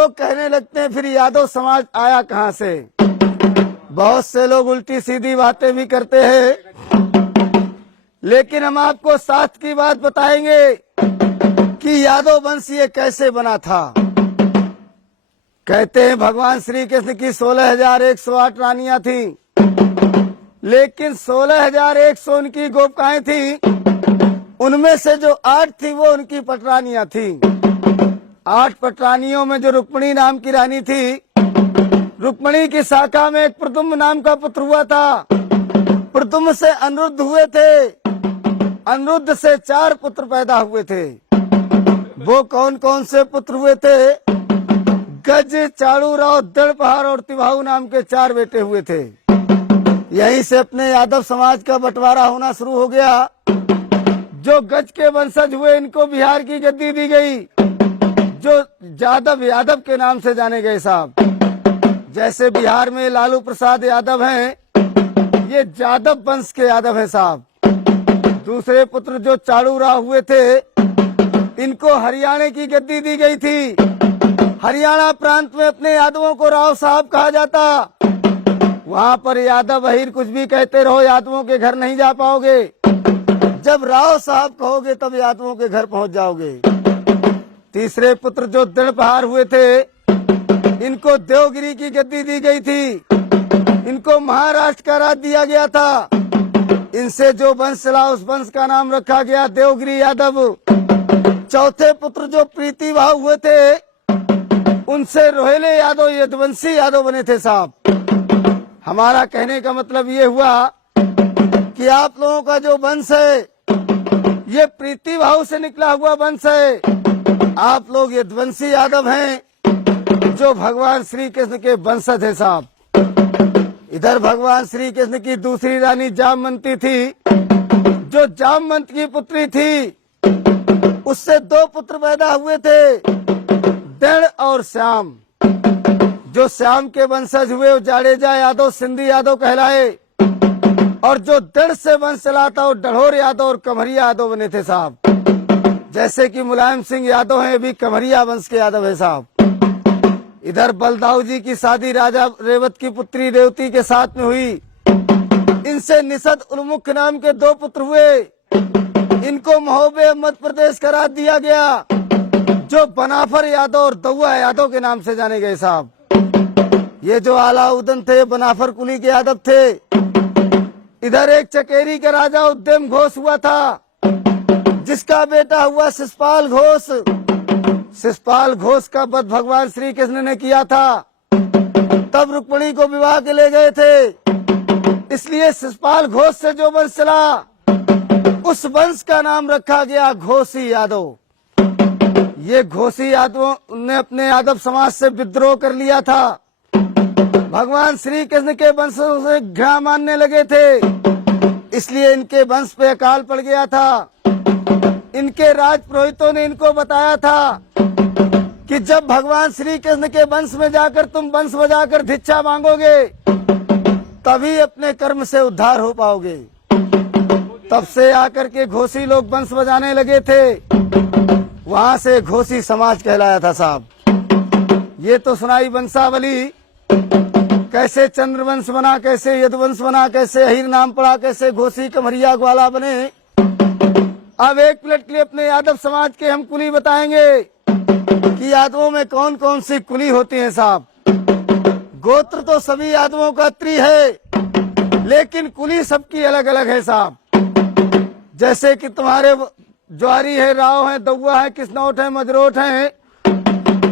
लोग कहने लगते हैं फिर यादव समाज आया कहाँ से। बहुत से लोग उल्टी सीधी बातें भी करते हैं, लेकिन हम आपको साथ की बात बताएंगे कि यादव वंश ये कैसे बना था। कहते हैं भगवान श्री कृष्ण की 16,108 रानियां थी, लेकिन 16,100 उनकी गोपिकाएं थी। उनमें से जो 8 थी वो उनकी पटरानियां थी। 8 पटरानियों में जो रुक्मिणी नाम की रानी थी, रुक्मिणी की शाखा में एक प्रद्युम्न नाम का पुत्र हुआ था। प्रद्युम्न से अनिरुद्ध हुए थे, अनिरुद्ध से 4 पुत्र पैदा हुए थे। वो कौन कौन से पुत्र हुए थे? गज, चाड़ूराव, दड़पहार और तिभाऊ नाम के 4 बेटे हुए थे। यहीं से अपने यादव समाज का बंटवारा होना शुरू हो गया। जो गज के वंशज हुए इनको बिहार की गद्दी दी गई, जो यादव यादव के नाम से जाने गए साहब। जैसे बिहार में लालू प्रसाद यादव हैं, ये यादव वंश के यादव हैं साहब। दूसरे पुत्र जो चाड़ूराव हुए थे, इनको हरियाणा की गद्दी दी गई थी। हरियाणा प्रांत में अपने यादवों को राव साहब कहा जाता। वहाँ पर यादव अहीर कुछ भी कहते रहो, यादवों के घर नहीं जा पाओगे। जब राव साहब कहोगे तब यादवों के घर पहुंच जाओगे। तीसरे पुत्र जो दड़पहार हुए थे, इनको देवगिरी की गद्दी दी गई थी। इनको महाराष्ट्र का राज दिया गया था। इनसे जो वंश चला उस वंश का नाम रखा गया देवगिरी यादव। चौथे पुत्र जो प्रीतिभाव हुए थे, उनसे रोहिले यादव यदुवंशी यादव बने थे साहब। हमारा कहने का मतलब ये हुआ कि आप लोगों का जो वंश है ये प्रीतिभाव से निकला हुआ वंश है। आप लोग यदुवंशी यादव हैं जो भगवान श्री कृष्ण के वंशज है साहब। इधर भगवान श्री कृष्ण की दूसरी रानी जामवंती थी, जो जामवंत की पुत्री थी। उससे 2 पुत्र पैदा हुए थे, दृढ़ और श्याम। जो श्याम के वंशज हुए वो जाडेजा यादव, सिंधी यादव कहलाए। और जो दृढ़ से वंश चला था वो डढ़ोर यादव और कमरिया यादव बने थे साहब। जैसे कि मुलायम सिंह यादव हैं, भी कमरिया वंश के यादव है साहब। इधर बलदाऊ जी की शादी राजा रेवत की पुत्री रेवती के साथ में हुई। इनसे निषद उन्मुख नाम के 2 पुत्र हुए। इनको महोबे मध्य प्रदेश का राज दिया गया, जो बनाफर यादव और दौआ यादव के नाम से जाने गए साहब। ये जो अलाउद्दीन थे बनाफर कुली के यादव थे। इधर एक चकेरी का राजा उद्यम घोष हुआ था, जिसका बेटा हुआ शिषपाल घोष। शिषपाल घोष का वध भगवान श्री कृष्ण ने किया था। तब रुक्मिणी को विवाह के ले गए थे। इसलिए शिषपाल घोष से जो वंश चला, उस वंश का नाम रखा गया घोषी यादव। ये घोषी यादवों ने अपने यादव समाज से विद्रोह कर लिया था। भगवान श्री कृष्ण के वंशों से घृणा मानने लगे थे, इसलिए इनके वंश पे अकाल पड़ गया था। इनके राज पुरोहितों ने इनको बताया था कि जब भगवान श्री कृष्ण के वंश में जाकर तुम वंश बजाकर भिक्षा मांगोगे, तभी अपने कर्म से उद्धार हो पाओगे। तब से आकर के घोषी लोग वंश बजाने लगे थे। वहां से घोषी समाज कहलाया था साहब। ये तो सुनाई वंशावली, कैसे चंद्रवंश बना, कैसे यदुवंश बना, कैसे अहीर नाम पड़ा, कैसे घोषी, कमरिया, ग्वाला बने। अब एक मिनट के लिए अपने यादव समाज के हम कुली बताएंगे कि यादवों में कौन कौन सी कुली होती है साहब। गोत्र तो सभी यादवों का त्रि है, लेकिन कुली सबकी अलग अलग है साहब। जैसे कि तुम्हारे ज्वारी है, राव है, दौआ है, किसनौट है, मजरोट है,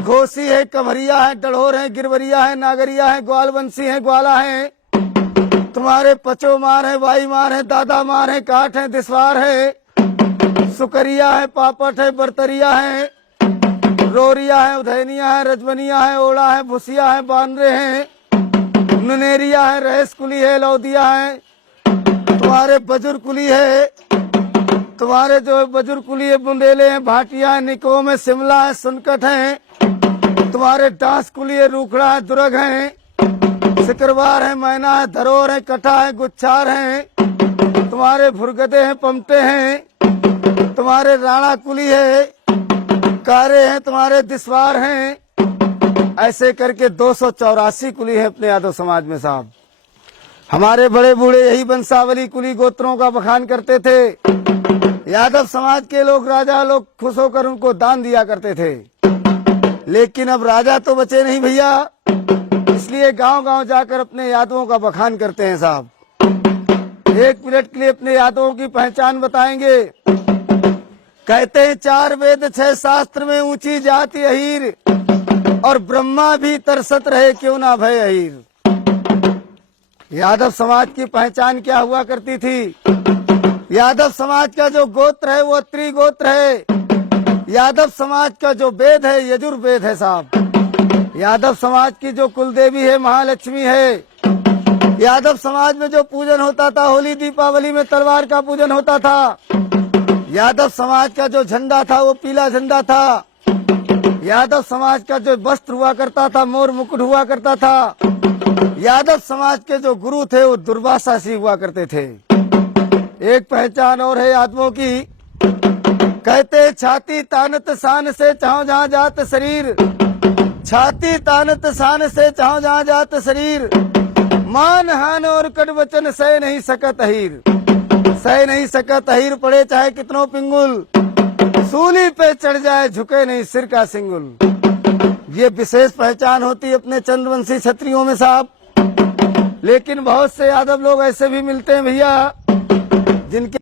घोसी है, कमरिया है, डढ़ोर है, गिरवरिया है, नागरिया है, ग्वालवंशी है, ग्वाला है। तुम्हारे पचोमार है, वाईमार है, दादा मार है, काठ है, दिसवार है, सुकरिया है, पापट है, बरतरिया है, रोरिया है, उधैनिया है, रजवनिया है, ओड़ा है, भुसिया है, बानरे हैं, नुनेरिया है, रहेस कुली है, लौदिया है। तुम्हारे बजुर्ग कुली है, तुम्हारे जो बजुर्ग कुली है, बुंदेले हैं, भाटिया है, निकोम है, शिमला है, सुनकट है। तुम्हारे डांस कुली है, रूखड़ा है, दुर्ग है, सिकरवार है, मैना है, धरोर है, कटा है, गुच्छार है। तुम्हारे भुरगदे हैं, पमटे हैं। तुम्हारे राणा कुली है, कारे हैं, तुम्हारे दिसवार हैं। ऐसे करके 284 कुली है अपने यादव समाज में साहब। हमारे बड़े बूढ़े यही वंशावली कुली गोत्रों का बखान करते थे। यादव समाज के लोग, राजा लोग खुश होकर उनको दान दिया करते थे। लेकिन अब राजा तो बचे नहीं भैया, इसलिए गांव गांव जाकर अपने यादवों का बखान करते हैं साहब। 1 मिनट के लिए अपने यादवों की पहचान बताएंगे। कहते हैं 4 वेद 6 शास्त्र में ऊंची जाति अहीर, और ब्रह्मा भी तरसत रहे क्यों ना भय अहीर। यादव समाज की पहचान क्या हुआ करती थी? यादव समाज का जो गोत्र है वो त्रिगोत्र है। यादव समाज का जो वेद है यजुर्वेद है साहब। यादव समाज की जो कुलदेवी है महालक्ष्मी है। यादव समाज में जो पूजन होता था, होली दीपावली में तलवार का पूजन होता था। यादव समाज का जो झंडा था वो पीला झंडा था। यादव समाज का जो वस्त्र हुआ करता था मोर मुकुट हुआ करता था। यादव समाज के जो गुरु थे वो दुर्वासा ऋषि हुआ करते थे। एक पहचान और है यादवों की। कहते छाती तानत शान से चाहो जहाँ जात शरीर, छाती तानत शान से चाहो जहाँ जात शरीर, मान हान और कट वचन सह नहीं सकत अहीर। सह नहीं सकत अहीर पड़े चाहे कितनों पिंगुल, सूली पे चढ़ जाए झुके नहीं सिर का सिंगुल। ये विशेष पहचान होती अपने चंद्रवंशी क्षत्रियों में साहब। लेकिन बहुत से यादव लोग ऐसे भी मिलते हैं भैया जिनके